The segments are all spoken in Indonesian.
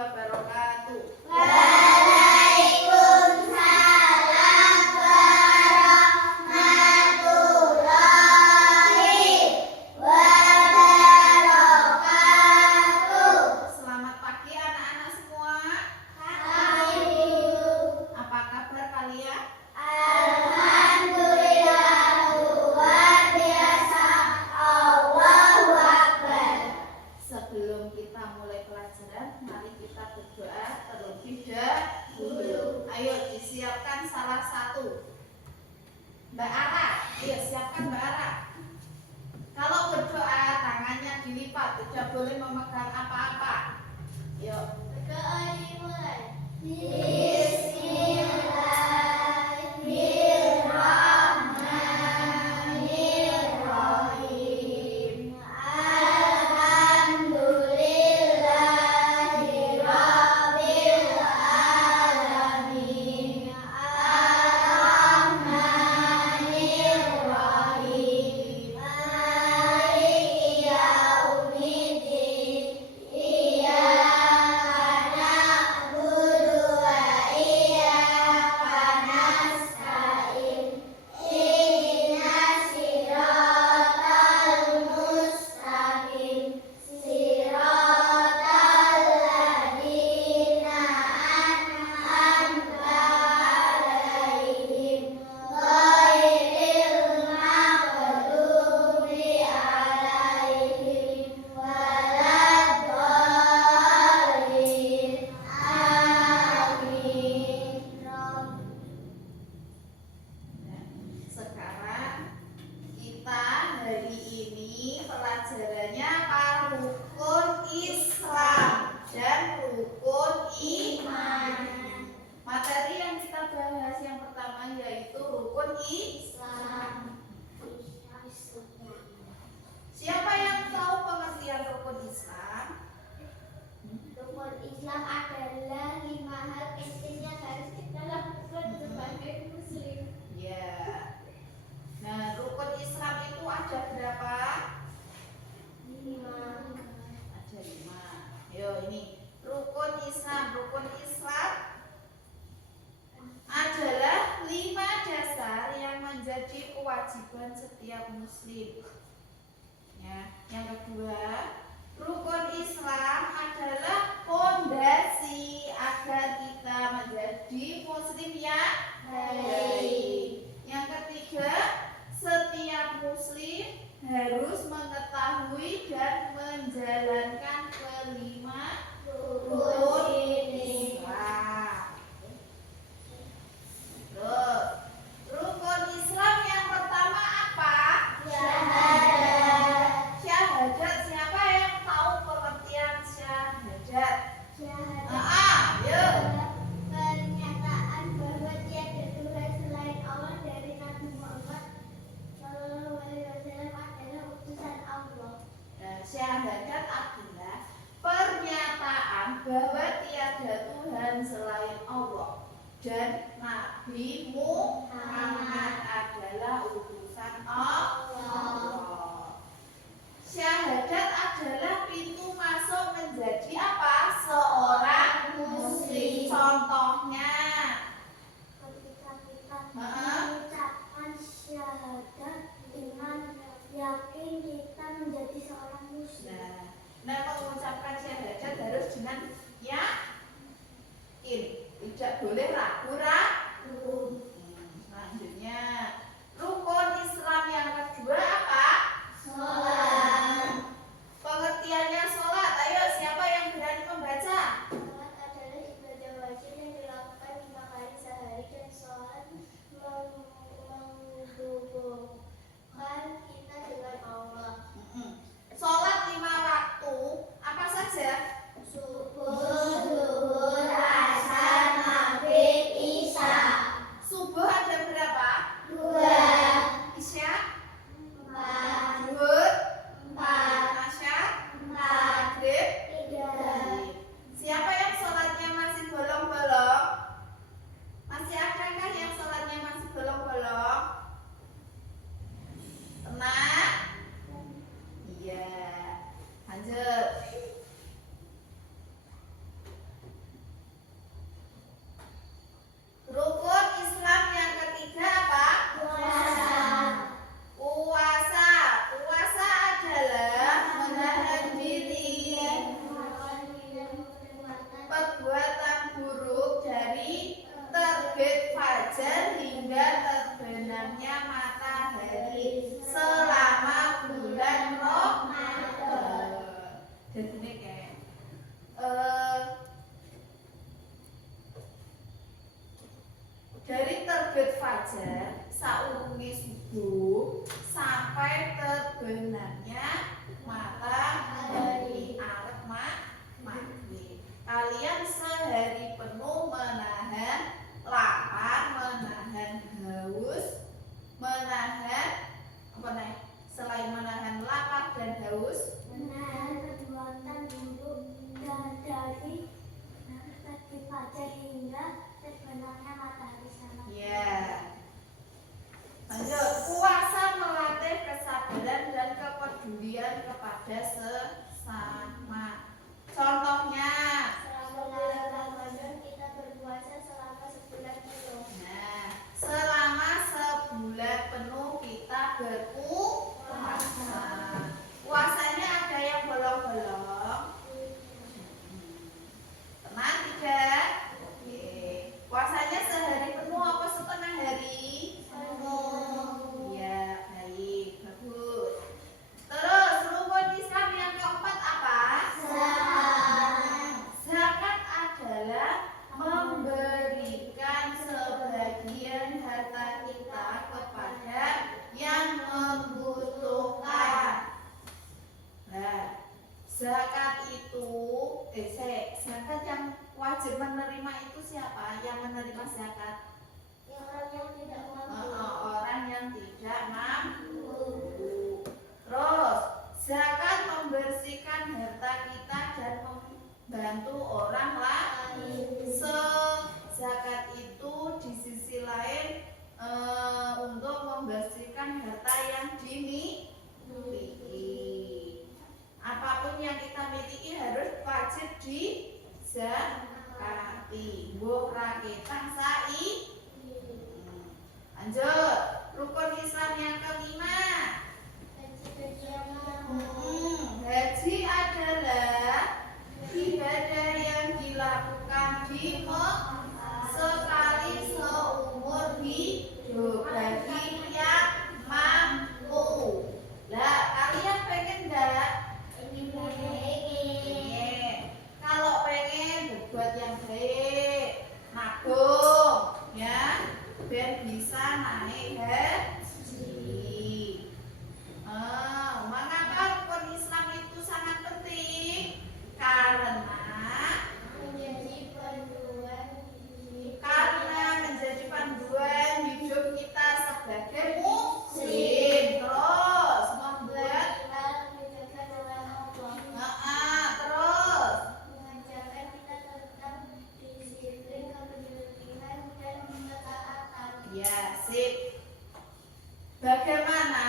wabarakatuh. Waalaikumsalam warahmatullahi wabarakatuh. Selamat pagi anak-anak semua. Pagi. Apa kabar kalian? Alhamdulillah luar biasa. Allahu Akbar. Sebelum kita mulai pelajaran, mari kita berdoa terlebih dahulu. Ayo disiapkan salah satu. Mbak Ara, ayo siapkan Mbak Ara. Kalau berdoa tangannya dilipat, tidak boleh memegang apa-apa. Yuk. Berdoa dimulai. Bismillahirrahmanirrahim. Alhamdulillahirabbil alamin. Arrahmanirrahim. Maliki yaumiddin. Iyyaka na'budu wa iyyaka nasta'in. Ihdinas siratal mustaqim. Siratal ladzina an'amta 'alaihim ghairil maghdubi 'alaihim waladdallin. Amin. Sekarang kita hari ini pelajarannya apa? Rukun Islam dan rukun iman. Materi yang kita bahas yang pertama yaitu rukun Islam. Siapa yang tahu pengertian rukun Islam? Rukun Islam adalah 5 hal penting yang harus kita lakukan sebagai muslim. Ya. Nah, rukun Islam itu ada berapa? 5. Ada 5. Yo, ini rukun Islam. Rukun Islam adalah 5 dasar yang menjadi kewajiban setiap muslim. Ya, yang kedua, rukun Islam adalah fondasi agar kita menjadi muslim yang baik. Yang ketiga, setiap muslim harus mengetahui dan menjalankan kelima rukun Islam. Terus, rukun Islam yang pertama apa? Syahadat. Syahadat. Siapa yang tahu pengertian syahadat? Yuk. Pernyataan bahwa tiada Tuhan selain Allah dari Nabi Muhammad SAW adalah utusan Allah. Nah, syahadat adalah pernyataan bahwa tiada Tuhan selain Allah dan Nabi Muhammad adalah utusan Allah. Syahadat adalah pintu masuk menjadi apa? Seorang muslim. Contohnya, Ketika kita Heeh. mengucapkan syahadat dengan yakin kita menjadi seorang muslim. nah mengucapkan syahadat harus dengan yakin, tidak boleh ragu-ragu. Selanjutnya, rukun Islam yang kedua apa? Sholat. Pengertiannya sholat. Ayo, siapa yang berani membaca? Sholat adalah ibadah wajib yang dilakukan 5 kali sehari dan sholat menghubungkan kita dengan Allah. Sholat 5 waktu apa saja? Subuh, zuhur, asar, maghrib, terbit fajar, saurunge subuh, sampai terbenamnya matahari arep maghrib. Kalian sehari penuh menahan lapar, menahan haus, menahan apa nih? Selain menahan lapar dan haus, menahan perbuatan buruk dari terbit fajar hingga terbenamnya matahari sama. ya. Lanjut, puasa melatih kesabaran dan kepedulian kepada sesama. Contohnya, Selama bulan Ramadan kita berpuasa selama sebulan penuh. nah, selama sebulan penuh kita berpuasa. Puasanya ada yang bolong-bolong. Tenang tidak? Oke. Puasanya sehari penuh apa setengah hari? Penuh. Ya, baik, bagus. Terus rukun Islam yang keempat apa? Zakat adalah memberikan sebagian harta kita kepada yang membutuhkan. Nah, zakat itu, zakat yang wajib menerima itu siapa? Yang menerima zakat? Orang yang tidak mampu. Orang yang tidak mampu. Terus, zakat membersihkan harta kita dan membantu orang lain. Zakat itu di sisi lain untuk membersihkan harta yang dimiliki. Apapun yang kita miliki harus wajib dizakati. Mbok ra ketang sai. Lanjut, rukun Islam yang kelima. Haji adalah ibadah yang dilakukan di Mekah sekali seumur hidup bagi yang mampu. Lah, kalian pengen enggak? Kalau pengen berbuat yang baik, nabung, ya, biar bisa naik haji. Mengapa rukun Islam itu sangat penting? Karena menjadi panduan hidup kita sebagai muslim. Terus membuat terus mengajarkan kita tentang disiplin, kebersihan dan ketaatan. ya, sip. Bagaimana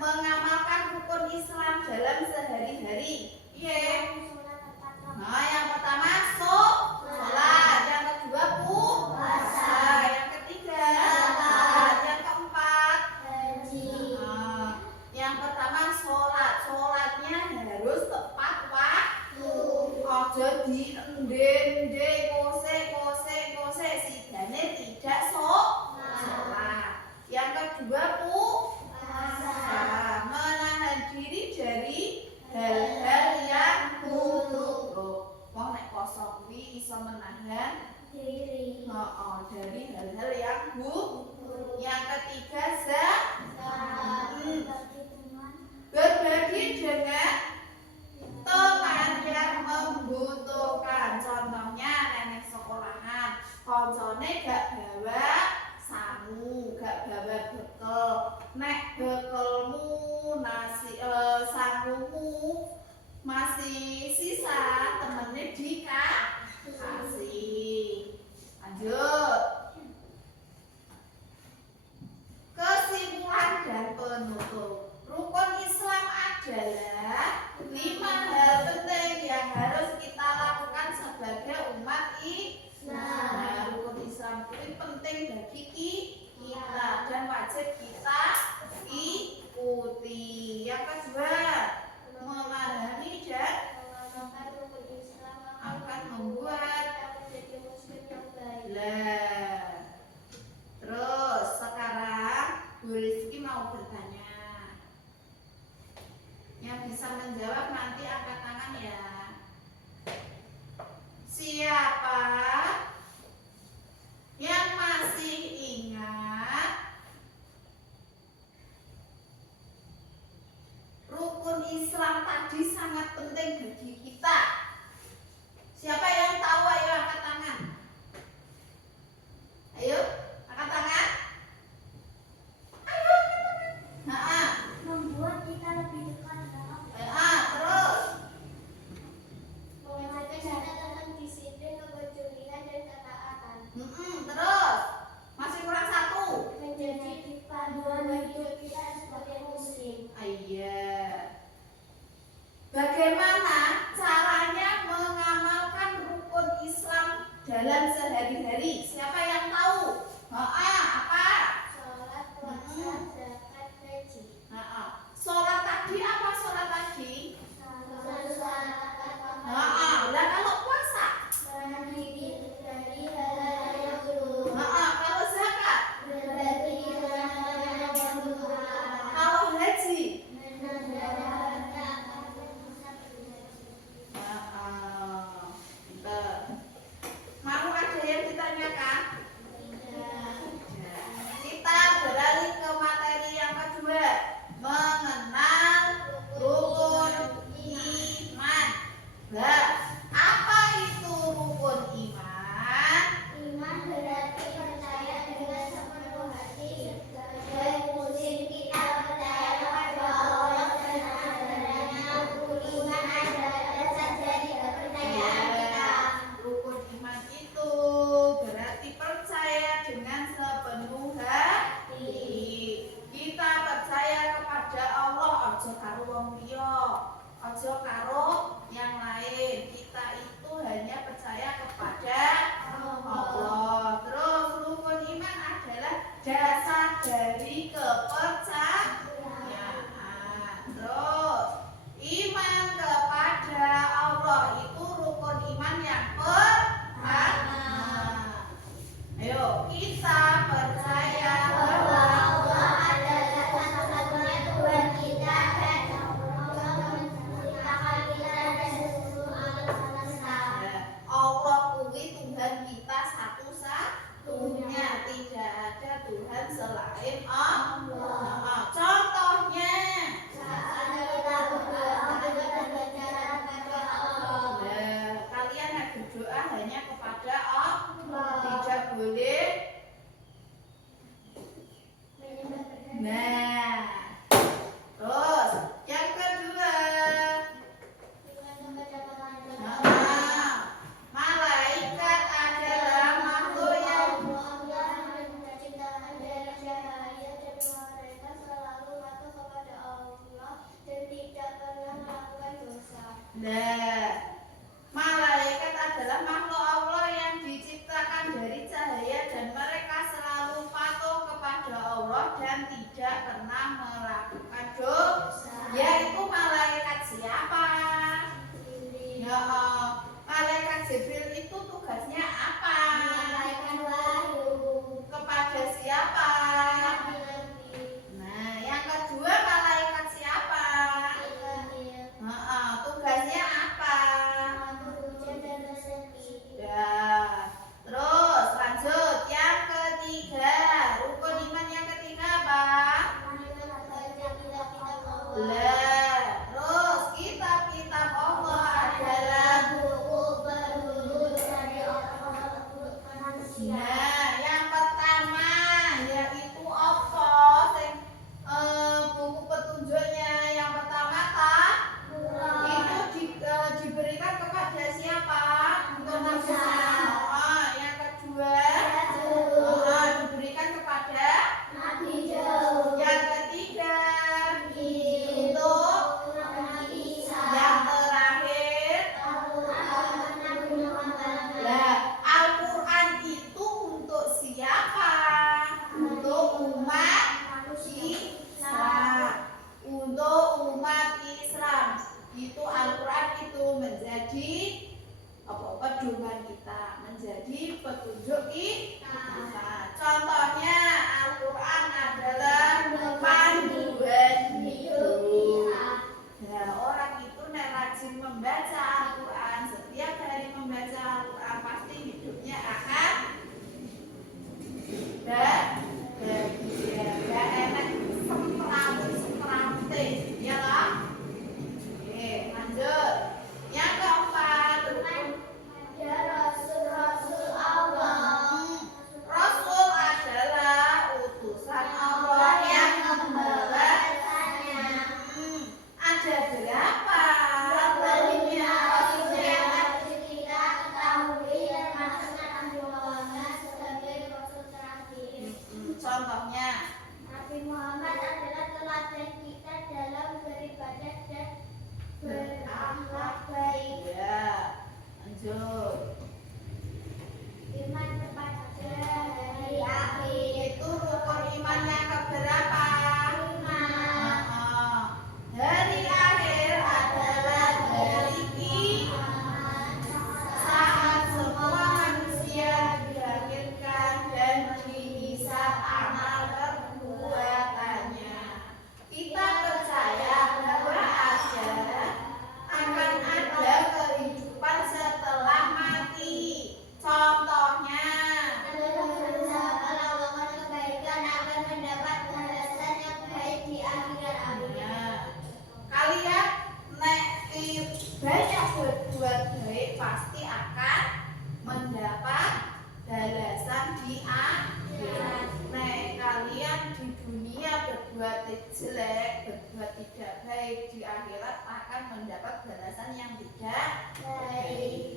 mengamalkan rukun Islam dalam sehari-hari? Nah, yang pertama sholat, yang kedua puasa, yang ketiga zakat, yang keempat yang pertama sholatnya harus tepat waktu. Ojo diendende kose sidane tidak sholat. Yang kedua puasa, menahan diri dari hal-hal yang buruk. Wong nek poso kuwi iso menahan Diri. dari hal-hal yang buruk. Yang ketiga berbagi dengan teman yang membutuhkan. Contohnya nenek sekolahan, koncone gak bawa sangu, gak bawa bekal. Nek bekalmu sangumu masih sisa, temennya dikasih. Lanjut. Kesimpulan dan penutup. Rukun Islam adalah 5 hal penting yang harus kita lakukan sebagai umat Islam. Nah, rukun Islam itu penting bagi kita dan wajib kita ikuti. Yang kedua, memahami dan akan membuat terus sekarang Bu Rizky mau bertanya. Yang bisa menjawab nanti angkat tangan ya. Siapa yang masih ingat dalam sehari-hari? Siapa yang tahu? Apa? Sholat, puasa, zakat, haji. Sholat tadi apa sholat tadi? Sholat, Lah kalau puasa? menahan diri dari hal-hal yang buruk. Kalau zakat? Berbagi dengan hal-hal yang buruk. Kalau haji? Menegakkan harta. Mau ada yang ditanyakan? Tidak. Kita beralih ke materi yang kedua, mengenal rukun iman. Nah, apa itu rukun iman? Iman berarti percaya dengan sepenuh hati. Sebagai muslim kita percaya kepada Allah dan ajarannya. Rukun iman adalah dasar dari kepercayaan kita. Rukun iman itu berarti percaya dengan sepenuh hati. Kita percaya kepada Allah, ojo karo wong liya, ojo karo yang lain. Kita itu hanya percaya kepada Allah. Terus rukun iman adalah dasar dari kepercayaan. Terus iman kepada Allah itu rukun iman yang pertama. Ayo kita percaya bahwa Allah adalah satu-satunya Tuhan kita dan Allah menciptakan kita dari seluruh alam semesta. Allah kuwi Tuhan kita satu-satunya, tidak ada Tuhan selain Allah. Contohnya, Saat kita berdoa kita berbicara kepada Allah. kalian berdoa hanya kepada Allah, tidak boleh. Nah, terus yang kedua, malaikat adalah makhluk yang Allah menciptakan dari cahaya dan mereka selalu patuh kepada Allah dan tidak pernah melakukan dosa. Malaikat adalah makhluk Allah yang diciptakan dari cahaya dan mereka selalu patuh kepada Allah dan tidak pernah melakukan dosa. Yaitu malaikat siapa? Malaikat Jibril itu tugasnya apa? Menyampaikan wahyu Kepada siapa? nabi-nabi, Nah, yang kedua malaikat siapa? Ibrahim, Tugasnya apa? mengatur hujan dan rezeki. Ya. Terus lanjut yang ketiga, rukun iman yang ketiga apa? Membaca kitab-kitab Allah. Lah, terus kitab-kitab Allah adalah Buku berwujud dari Allah manusia. nah, yang pertama yaitu apa? Buku petunjuknya yang pertama itu diberikan kepada siapa? Untuk Nabi Muhammad. Yang kedua diberikan kepada Nabi Daud, yang ketiga Injil, untuk Nabi Isa, yang terakhir. Al-Quran, Nabi Muhammad. Lah, Al-Quran itu untuk siapa? Untuk umat Islam. Untuk umat Islam. Itu Al-Quran itu menjadi pedoman kita, menjadi petunjuk kita. Contohnya Al-Quran adalah panduan hidup. Nah, orang itu nek rajin membaca Al-Quran, setiap hari membaca Al-Quran pasti hidupnya akan bahagia. Gak enak semprate, ya lah. Oke, lanjut. Yang keempat, Ya Rasul-Rasul Allah. Rasul adalah utusan Allah yang membawa. Ada berapa? Berapa Rasul yang harus kita ketahui termasuk Nabi Muhammad sebagai Rasul terakhir. Contohnya, Nabi Muhammad adalah teladan kita dalam beribadah dan berakhlak baik. ya, lanjut. beriman kepada hari akhir. Itu rukun iman yang keberapa? 5. Hari akhir adalah hari di saat semua manusia dilahirkan dan dihisab amal perbuatannya. Kita percaya bahwa akan ada kehidupan setelah mati. Contohnya, Berusaha melakukan kebaikan akan mendapat balasan yang baik di akhirat. kalian nek banyak berbuat baik pasti akan mendapat balasan di akhirat. Nek kalian di dunia berbuat jelek, berbuat tidak baik, di akhirat akan mendapat balasan yang tidak baik.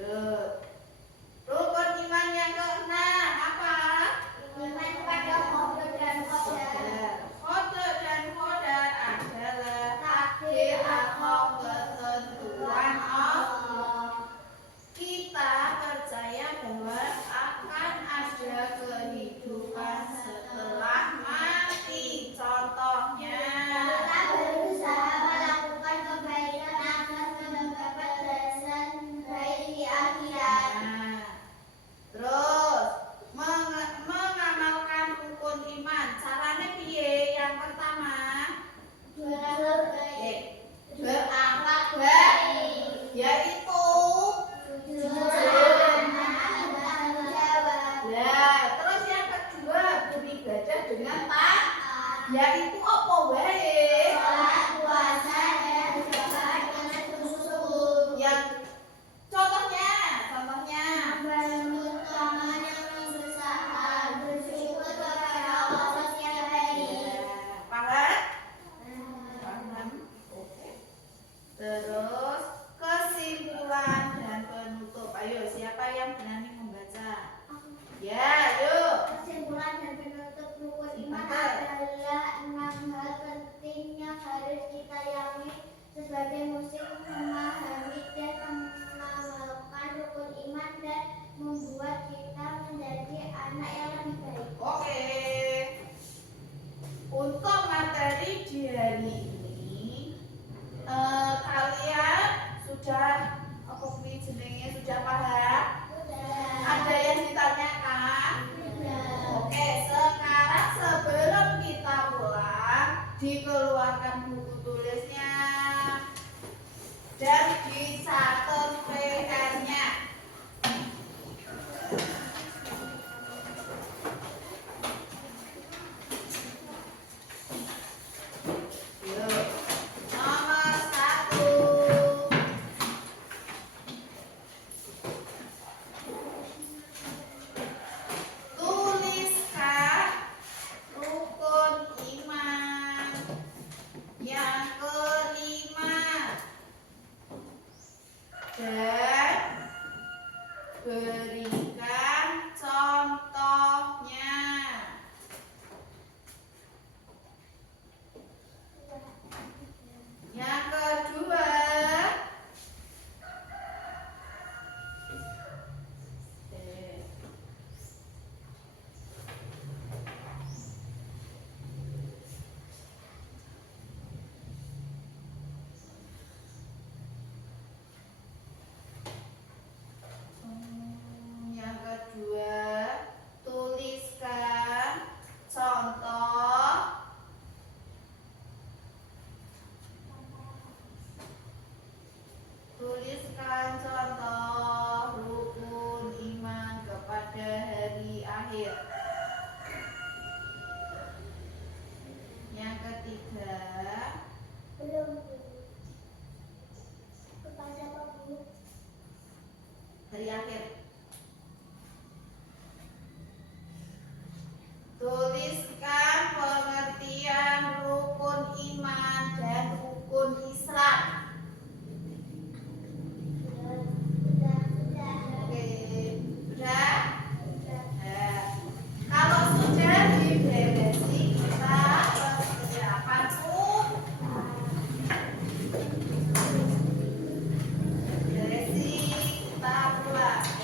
Lanjut. Rukun iman yang ke-6 apa? Iman kepada qadar dan qadar. Qadar dan qadar adalah takdir atau ketentuan Allah. Kita percaya bahwa akan ada kehidupan setelah mati. Contohnya, Kita berusaha melakukan kebaikan agar mendapat balasan baik di akhirat. terus mengamalkan rukun iman. Caranya piye? Yang pertama, Berakhlak baik. berakhlak baik, yaitu Jujur, amanah, bertanggung jawab. terus yang kedua, beribadah dengan taat, yaitu apa wae? Sholat, puasa, dan zakat dengan khusyuk. Yang contohnya Membantu teman yang berusaha, bersyukur kepada Allah setiap hari. paham? Paham? Oke. Terus kesimpulan dan penutup. Ayo, siapa yang berani membaca? Ya, yuk. Kesimpulan dan penutup rukun iman adalah 6 hal penting yang harus kita yakini sebagai muslim, memahami dan mengamalkan rukun iman dan membuat kita menjadi anak yang lebih baik. Oke. Untuk materi di hari ini, kalian sudah apa jenenge sudah paham? Ada yang ditanyakan? Oke, sekarang sebelum kita pulang, dikeluarkan buku tulisnya dan dicatat PR-nya. Yuk. Nomor 1. Tuliskan rukun iman yang kelima dan berikan contohnya. Yang kedua, tuliskan contoh rukun iman kepada hari akhir. Yang ketiga, Belum. Kepada Pak Bu. hari akhir. Tuliskan pengertian rukun iman dan rukun Islam. Sudah. Oke, sudah? Nah, kalau sudah diberesi, kita persiapan beresi, kita pulang.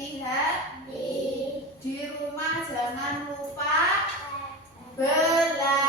berhati-hati. Di rumah jangan lupa belajar.